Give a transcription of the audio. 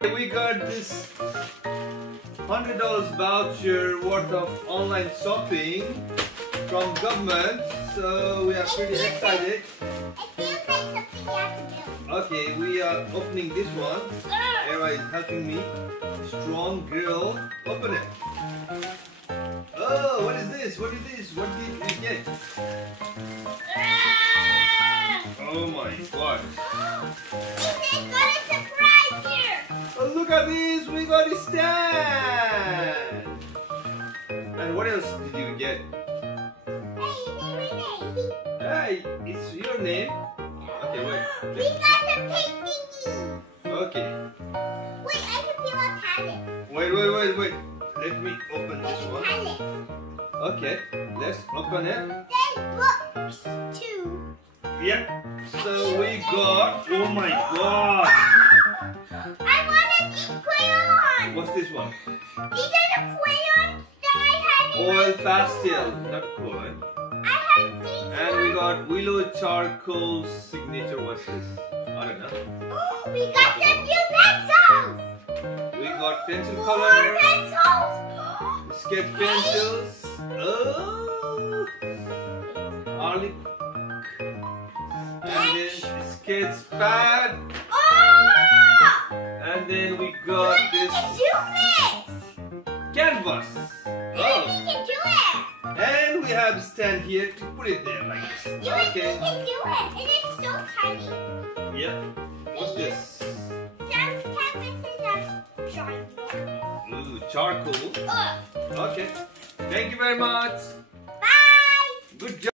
We got this $100 voucher worth of online shopping from government, so we are pretty excited. It feels like something you have to do. Okay, we are opening this one. Era is helping me. Strong girl, open it. Oh, what is this? What is this? What did we get? Oh my god. Ethan got a surprise here. Oh, look at this! We got a stand! And what else did you get? Hey, it's your name? Okay, wait. We got a pink thingy. Okay. Wait, I can feel a palette. Wait. Let me open this one. Palette. Okay, let's open it. Then books too. Yep. So we got, oh my god. I want a deep crayon. What's this one? These are the crayons that I had in Oil my pastel, not oil. I had these. And we got willow charcoal signature. What's this? I don't know. Oh, we got some new pencils. We got pencil More color, pencils. sketch pencils. Oh, garlic, and then sketch pad, Oh! and then we got We this can do this. canvas. We Oh, can do it. and we have a stand here to put it there like this. We Okay. can do it. And it's so tiny. Yep. What's this? Some canvases have charcoal. Ooh, charcoal. Okay. Thank you very much. Bye. Good job.